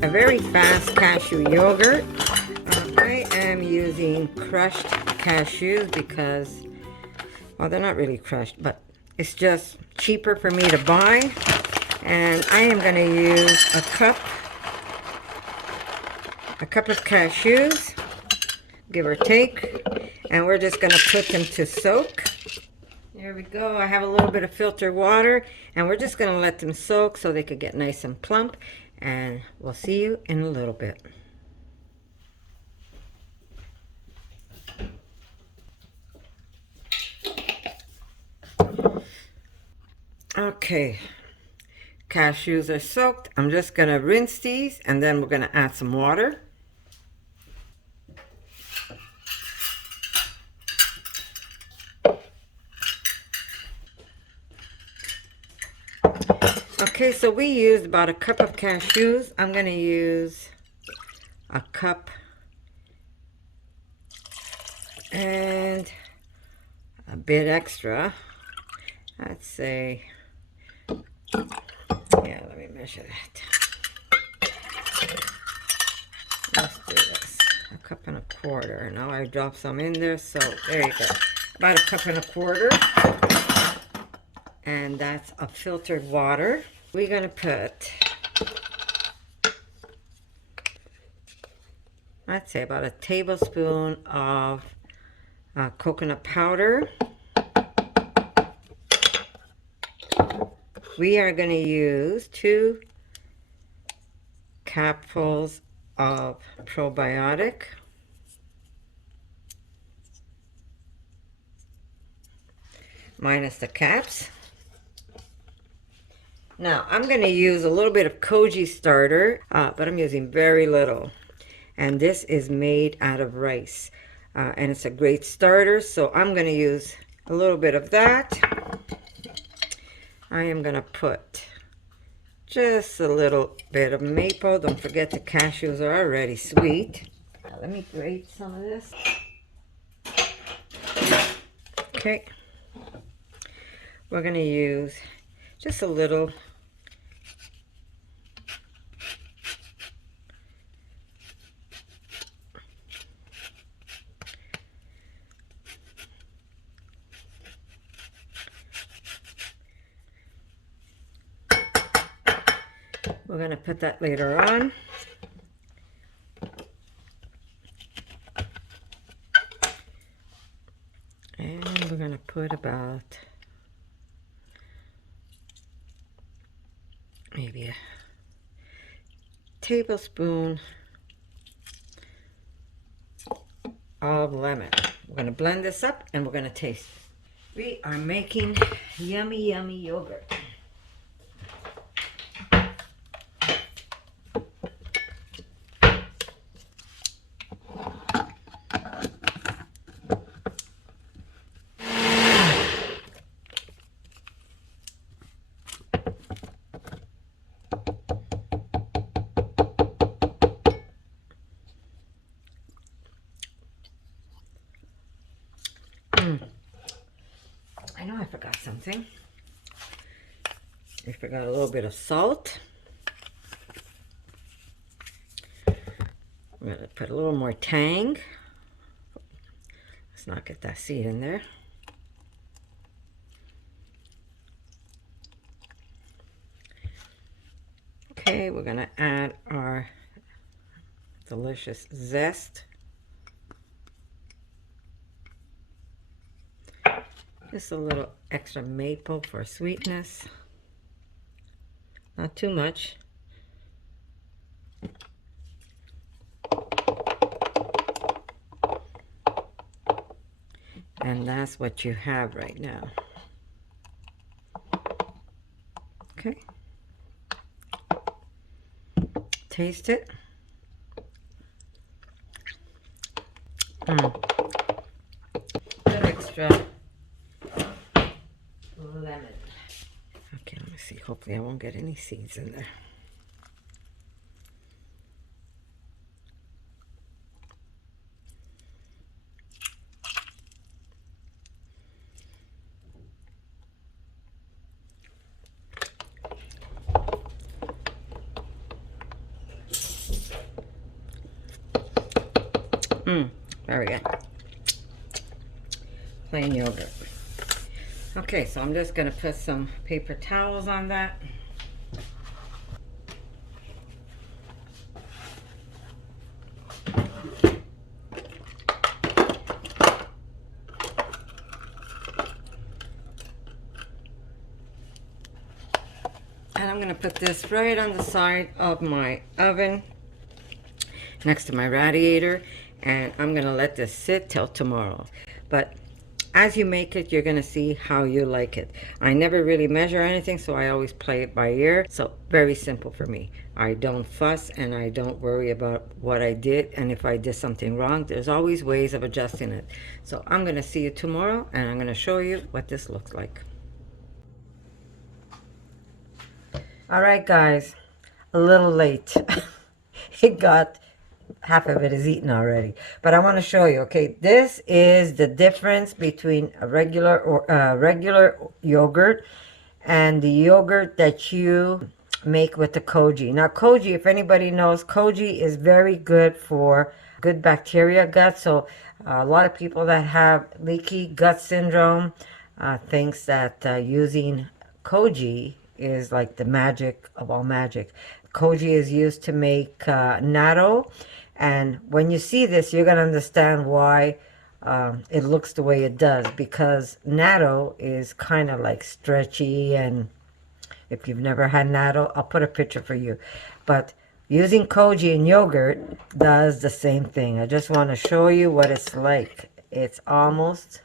A very fast cashew yogurt. I am using crushed cashews because, well, they're not really crushed, but it's just cheaper for me to buy. And I am going to use a cup of cashews, give or take, and we're just going to put them to soak. There we go. I have a little bit of filtered water, and we're just going to let them soak so they could get nice and plump, and we'll see you in a little bit. Okay, cashews are soaked. I'm just going to rinse these, and then we're going to add some water. Okay, so we used about a cup of cashews. I'm going to use a cup and a bit extra. I'd say, yeah, let me measure that. Let's do this. A cup and a quarter. Now I dropped some in there, so there you go. About a cup and a quarter. And that's a filtered water. We're going to put, I'd say about a tablespoon of coconut powder. We are going to use 2 capfuls of probiotic. Minus the caps. Now, I'm going to use a little bit of KOJI starter, but I'm using very little. And this is made out of rice. And it's a great starter, so I'm going to use a little bit of that. I am going to put just a little bit of maple. Don't forget the cashews are already sweet. Now, let me grate some of this. Okay. We're going to use just a little We're going to put that later on. And we're going to put about maybe a tablespoon of lemon. We're going to blend this up and we're going to taste it. We are making yummy, yummy yogurt. I know I forgot something. I forgot a little bit of salt. I'm going to put a little more tang. Let's not get that seed in there. Okay, we're going to add our delicious zest. Just a little extra maple for sweetness. Not too much. And that's what you have right now. Okay. Taste it. Good extra lemon. Okay, let me see. Hopefully I won't get any seeds in there. Very good. Plain yogurt. Okay, so I'm just going to put some paper towels on that. And I'm going to put this right on the side of my oven next to my radiator, and I'm going to let this sit till tomorrow. But as you make it, you're going to see how you like it. I never really measure anything, so I always play it by ear. So very simple for me. I don't fuss and I don't worry about what I did, and if I did something wrong, there's always ways of adjusting it. So I'm going to see you tomorrow, and I'm going to show you what this looks like. All right, guys, a little late. It got, half of it is eaten already, but I want to show you. Okay, this is the difference between a regular yogurt and the yogurt that you make with the KOJI. Now, KOJI, if anybody knows, KOJI is very good for good bacteria gut. So a lot of people that have leaky gut syndrome thinks that using KOJI is like the magic of all magic. KOJI is used to make natto, and when you see this, you're going to understand why it looks the way it does, because natto is kind of like stretchy, and if you've never had natto, I'll put a picture for you. But using KOJI in yogurt does the same thing. I just want to show you what it's like. It's almost,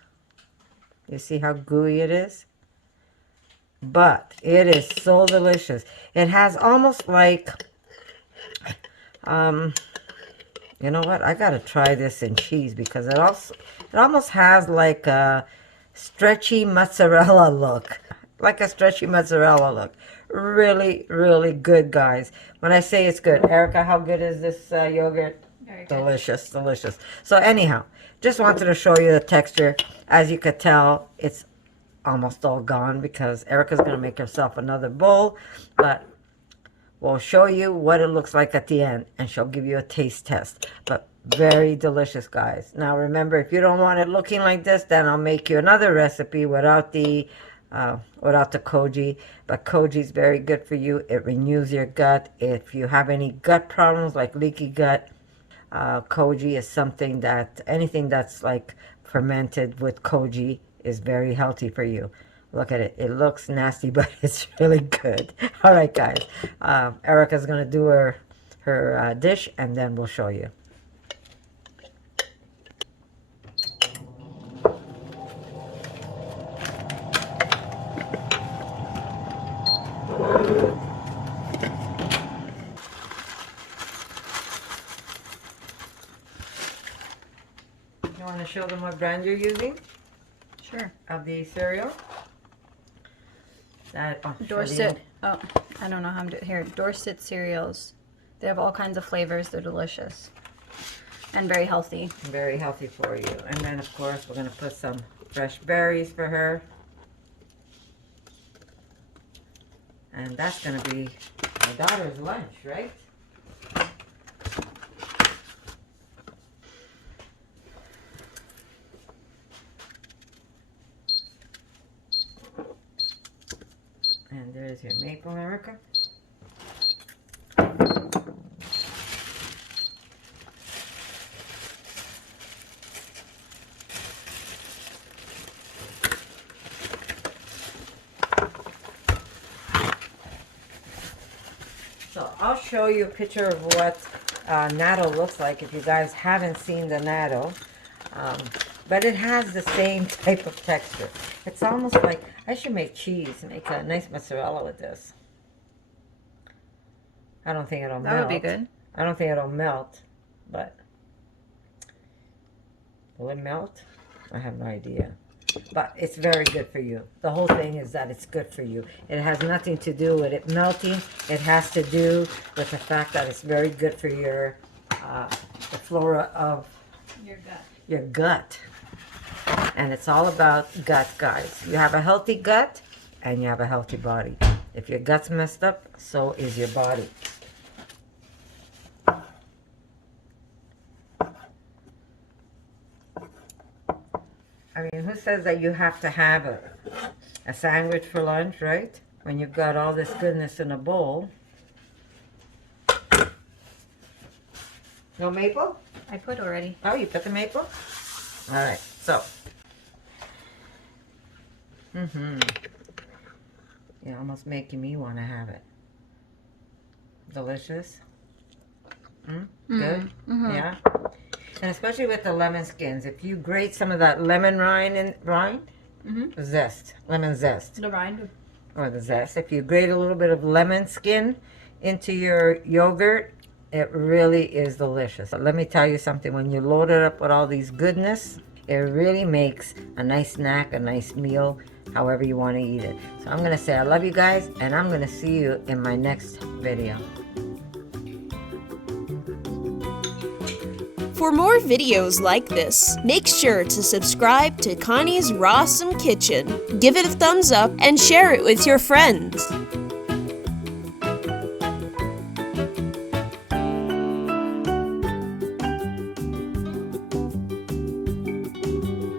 you see how gooey it is? But it is so delicious. It has almost like, you know what? I gotta try this in cheese, because it almost has like a stretchy mozzarella look. Like a stretchy mozzarella look. Really, really good, guys. When I say it's good, Erica, how good is this yogurt? Very good. Delicious, delicious. So anyhow, just wanted to show you the texture. As you could tell, it's almost all gone because Erica's going to make herself another bowl, but we'll show you what it looks like at the end, and she'll give you a taste test. But very delicious, guys. Now remember, if you don't want it looking like this, then I'll make you another recipe without the KOJI. But KOJI is very good for you. It renews your gut. If you have any gut problems like leaky gut, KOJI is something that, anything that's like fermented with KOJI is very healthy for you. Look at it. It looks nasty, but it's really good. All right, guys. Erica's going to do her dish, and then we'll show you. You want to show them what brand you're using? Sure. Of the cereal? Dorset. Oh, I don't know how I'm doing here. Dorset cereals. They have all kinds of flavors. They're delicious and very healthy. Very healthy for you. And then, of course, we're going to put some fresh berries for her. And that's going to be my daughter's lunch, right? And there's your maple, Erica. So I'll show you a picture of what natto looks like if you guys haven't seen the natto. But it has the same type of texture. It's almost like, I should make cheese, make a nice mozzarella with this. I don't think it'll melt. That would be good. I don't think it'll melt, but will it melt? I have no idea. But it's very good for you. The whole thing is that it's good for you. It has nothing to do with it melting. It has to do with the fact that it's very good for your the flora of Your gut. your gut. And it's all about gut, guys. You have a healthy gut and you have a healthy body. If your gut's messed up, so is your body. I mean, who says that you have to have a sandwich for lunch, right? When you've got all this goodness in a bowl. No maple? I put already. Oh, you put the maple? All right, so. You're almost making me want to have it. Delicious. Good? Yeah? And especially with the lemon skins, if you grate some of that lemon zest, lemon zest. The rind. Or the zest. If you grate a little bit of lemon skin into your yogurt, it really is delicious. But let me tell you something, when you load it up with all these goodness, it really makes a nice snack, a nice meal, however you want to eat it. So I'm going to say I love you guys, and I'm going to see you in my next video. For more videos like this, make sure to subscribe to Connie's RAWsome Kitchen, give it a thumbs up, and share it with your friends.